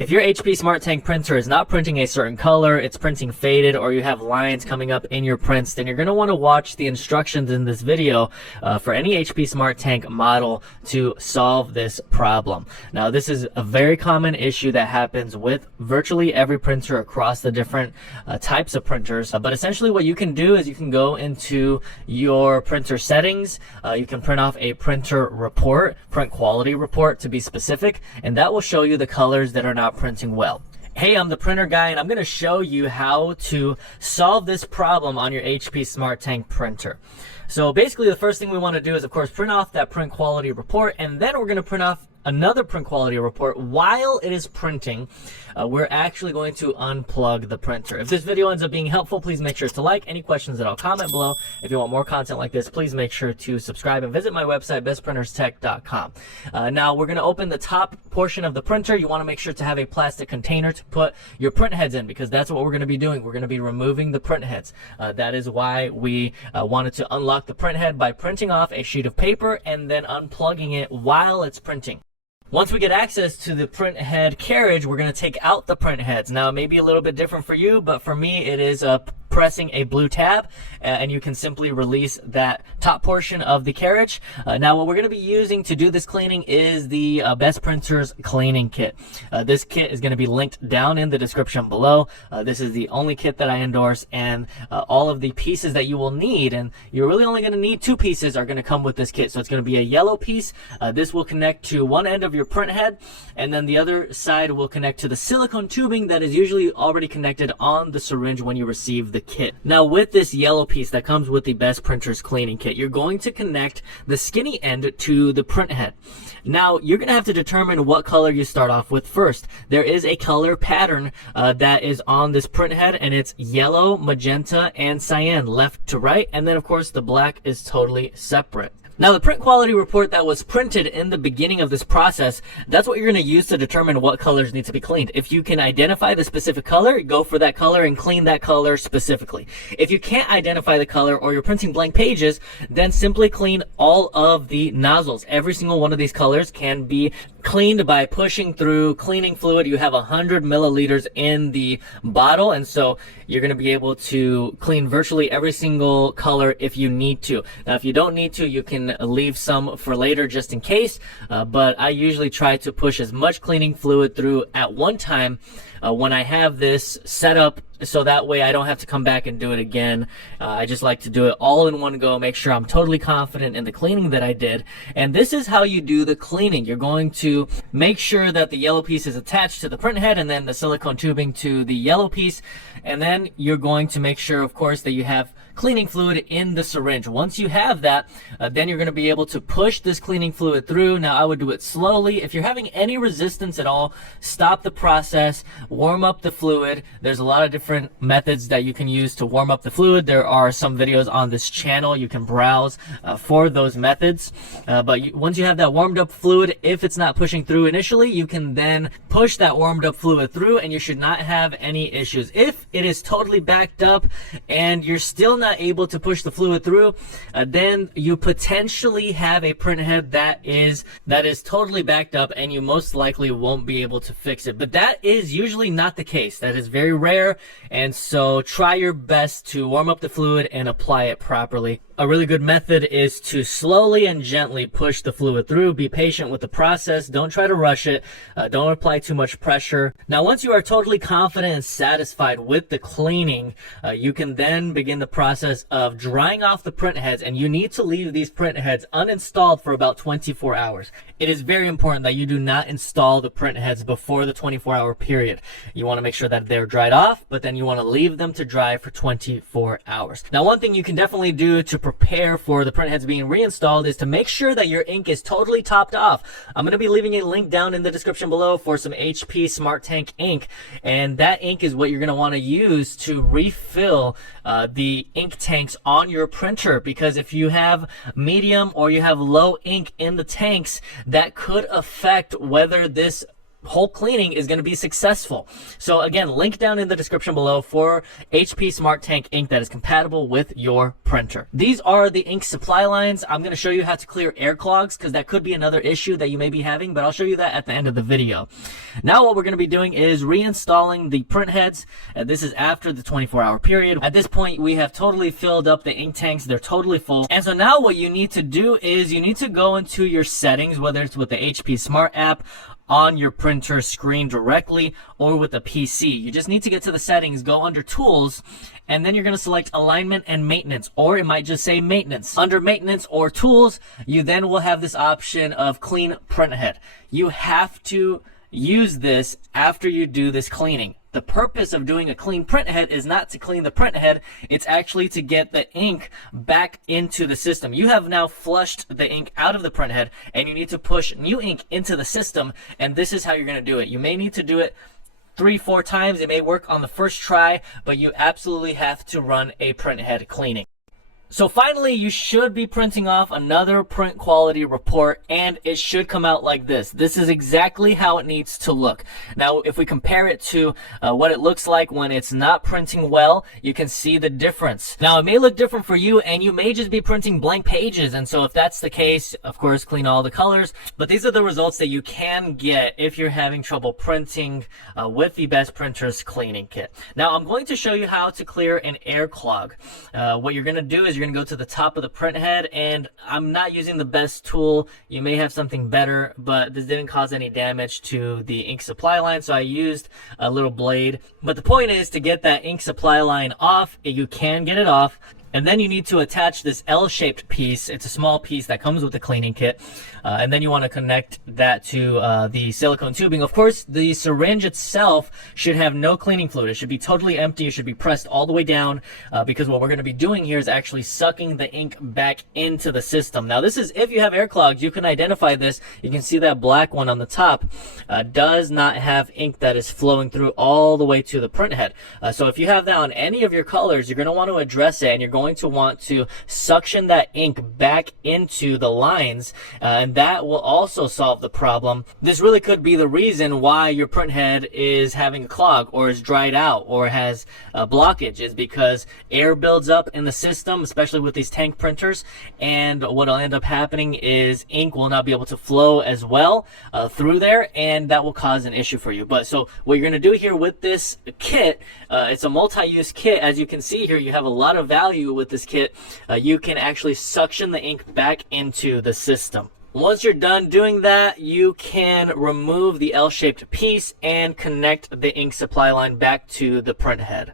If your HP Smart Tank printer is not printing a certain color, it's printing faded, or you have lines coming up in your prints, then you're going to want to watch the instructions in this video for any HP Smart Tank model to solve this problem. Now, this is a very common issue that happens with virtually every printer across the different types of printers. But essentially what you can do is you can go into your printer settings. You can print off a printer report, print quality report to be specific, and that will show you the colors that are not printing well. Hey, I'm the printer guy, and I'm going to show you how to solve this problem on your HP Smart Tank printer. So basically, the first thing we want to do is, of course, print off that print quality report, and then we're going to print off another print quality report. While it is printing, we're actually going to unplug the printer. If this video ends up being helpful, please make sure to like. Any questions that I'll comment below. If you want more content like this, please make sure to subscribe and visit my website, bestprinterstech.com. Now, we're going to open the top portion of the printer. You want to make sure to have a plastic container to put your print heads in, because that's what we're going to be doing. We're going to be removing the print heads. That is why we wanted to unlock the print head by printing off a sheet of paper and then unplugging it while it's printing. Once we get access to the print head carriage, we're going to take out the print heads. Now, it may be a little bit different for you, but for me, it is pressing a blue tab, and you can simply release that top portion of the carriage. Now, what we're going to be using to do this cleaning is the Best Printers cleaning kit. This kit is going to be linked down in the description below. This is the only kit that I endorse, and all of the pieces that you will need, and you're really only going to need 2 pieces, are going to come with this kit. So it's going to be a yellow piece. This will connect to one end of your print head, and then the other side will connect to the silicone tubing that is usually already connected on the syringe when you receive the kit. Now, with this yellow piece that comes with the Best Printers cleaning kit, you're going to connect the skinny end to the print head. Now, you're going to have to determine what color you start off with first. There is a color pattern that is on this print head, and it's yellow, magenta, and cyan, left to right, and then of course the black is totally separate. Now, the print quality report that was printed in the beginning of this process, that's what you're going to use to determine what colors need to be cleaned. If you can identify the specific color, go for that color and clean that color specifically. If you can't identify the color, or you're printing blank pages, then simply clean all of the nozzles. Every single one of these colors can be cleaned by pushing through cleaning fluid. You have 100 milliliters in the bottle, and so you're going to be able to clean virtually every single color if you need to. Now, if you don't need to, you can leave some for later just in case, but I usually try to push as much cleaning fluid through at one time when I have this set up, so that way I don't have to come back and do it again. I just like to do it all in one go, make sure I'm totally confident in the cleaning that I did. And this is how you do the cleaning. You're going to make sure that the yellow piece is attached to the print head, and then the silicone tubing to the yellow piece. And then you're going to make sure, of course, that you have cleaning fluid in the syringe. Once you have that, then you're going to be able to push this cleaning fluid through. Now, I would do it slowly. If you're having any resistance at all, stop the process, warm up the fluid. There's a lot of different methods that you can use to warm up the fluid. There are some videos on this channel. You can browse for those methods. But once you have that warmed up fluid, if it's not pushing through initially, you can then push that warmed up fluid through, and you should not have any issues. If it is totally backed up and you're still not able to push the fluid through, then you potentially have a print head that is totally backed up, and you most likely won't be able to fix it. But that is usually not the case. That is very rare, and so try your best to warm up the fluid and apply it properly. A really good method is to slowly and gently push the fluid through. Be patient with the process. Don't try to rush it. Don't apply too much pressure. Now, once you are totally confident and satisfied with the cleaning, you can then begin the process of drying off the print heads, and you need to leave these print heads uninstalled for about 24 hours. It is very important that you do not install the print heads before the 24-hour period. You want to make sure that they're dried off, but then you want to leave them to dry for 24 hours. Now, one thing you can definitely do to prepare for the print heads being reinstalled is to make sure that your ink is totally topped off. I'm going to be leaving a link down in the description below for some HP Smart Tank ink, and that ink is what you're going to want to use to refill the ink tanks on your printer, because if you have medium or you have low ink in the tanks, that could affect whether this whole cleaning is going to be successful. So again, link down in the description below for HP Smart Tank ink that is compatible with your printer. These are the ink supply lines. I'm going to show you how to clear air clogs because that could be another issue that you may be having, but I'll show you that at the end of the video. Now what we're going to be doing is reinstalling the print heads. This is after the 24-hour period. At this point, we have totally filled up the ink tanks. They're totally full. And so now what you need to do is you need to go into your settings, whether it's with the HP Smart app, on your printer screen directly, or with a PC. You just need to get to the settings, go under tools, and then you're going to select alignment and maintenance, or it might just say maintenance. Under maintenance or tools, you then will have this option of clean printhead. You have to use this after you do this cleaning. The purpose of doing a clean printhead is not to clean the printhead, it's actually to get the ink back into the system. You have now flushed the ink out of the printhead and you need to push new ink into the system, and this is how you're going to do it. You may need to do it 3-4 times. It may work on the first try, but you absolutely have to run a printhead cleaning. So finally, you should be printing off another print quality report, and it should come out like this. This is exactly how it needs to look. Now, if we compare it to what it looks like when it's not printing well, you can see the difference. Now, it may look different for you, and you may just be printing blank pages, and so if that's the case, of course, clean all the colors. But these are the results that you can get if you're having trouble printing with the Best Printers cleaning kit. Now, I'm going to show you how to clear an air clog. What you're going to do is you're going to go to the top of the print head, and I'm not using the best tool. You may have something better, but this didn't cause any damage to the ink supply line, so I used a little blade. But the point is to get that ink supply line off. You can get it off, and then you need to attach this L-shaped piece. It's a small piece that comes with the cleaning kit, and then you want to connect that to the silicone tubing. Of course, the syringe itself should have no cleaning fluid. It should be totally empty. It should be pressed all the way down, because what we're going to be doing here is actually sucking the ink back into the system. Now, this is if you have air clogs. You can identify this. You can see that black one on the top does not have ink that is flowing through all the way to the print head. So if you have that on any of your colors, you're going to want to address it, and you're going to want to suction that ink back into the lines, and that will also solve the problem. This really could be the reason why your print head is having a clog, or is dried out, or has blockage, is because air builds up in the system, especially with these tank printers, and what will end up happening is ink will not be able to flow as well through there, and that will cause an issue for you. But so what you're going to do here with this kit, it's a multi-use kit. As you can see here, you have a lot of value with this kit. You can actually suction the ink back into the system. Once you're done doing that, you can remove the L-shaped piece and connect the ink supply line back to the print head.